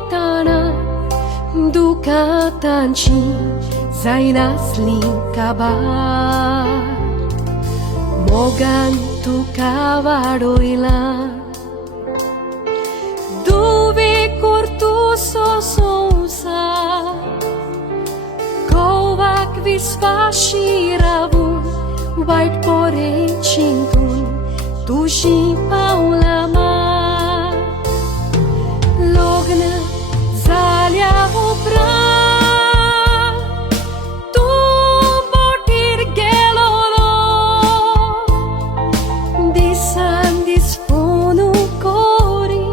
itana duka tanchi zainas linkabar mogan tu kavaroila duve cortu sosonsa kovak visvashiravu white porém chintun tushi paulama logna zalia obra tu botir gelolo disan disfonu kori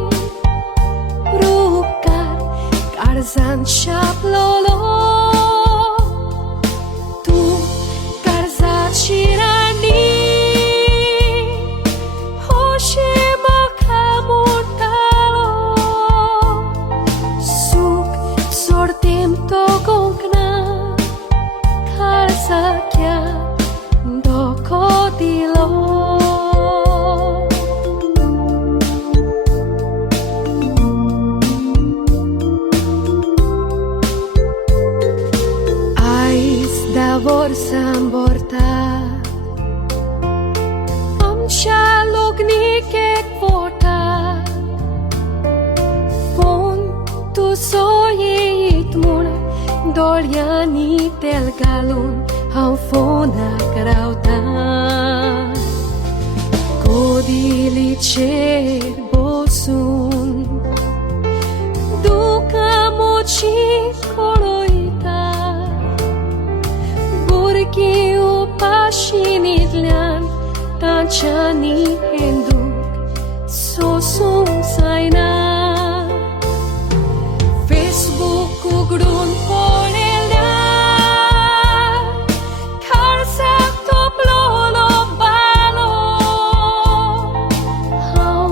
rukar karzan chaplolo vor samborta amcha lognike kvota fon tu soyit mun dolyani telgalun haufona krauta kodili cher bosun duka mochi koloita Burki upashinidlan tanchani henduk sosum saina Facebook ugrun polelya kharsa toplolo balo hau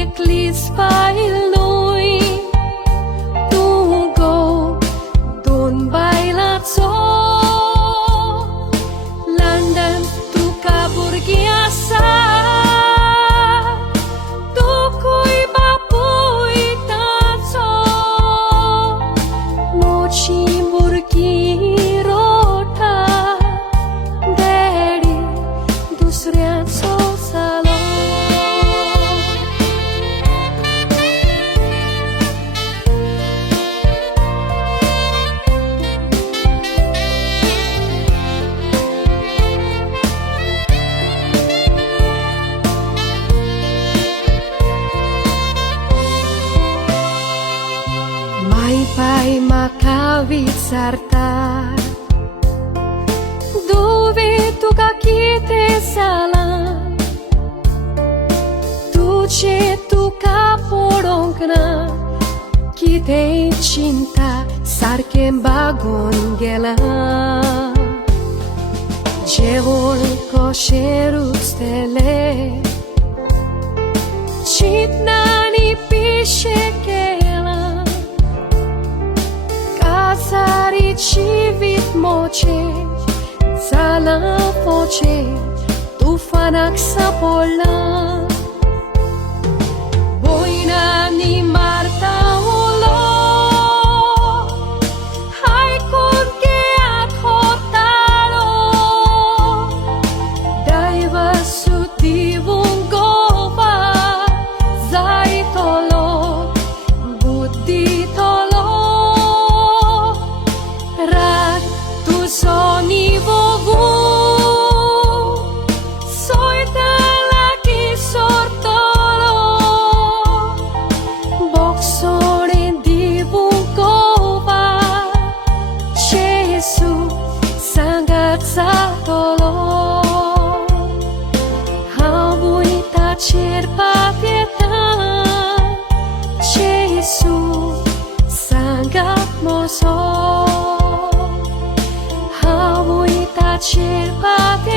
eklis pail noi tu go don bailat so Pai makawit sarta dove tu kakite sala tu ce tu kaporongna kite cinta sarkem bagon gela jevol kosherustele chitnani pisheke Sari civit moce, sala foce, tu fanak sapola. Boina ni Marta ulo, hai con che athotalo, daiva su divungova, zaitolo, buddhitolo. Soni vovu soita laki sortolo boksore divungova Jesu sangat satolo havuita cerpavietan Jesu sangat moso cerpate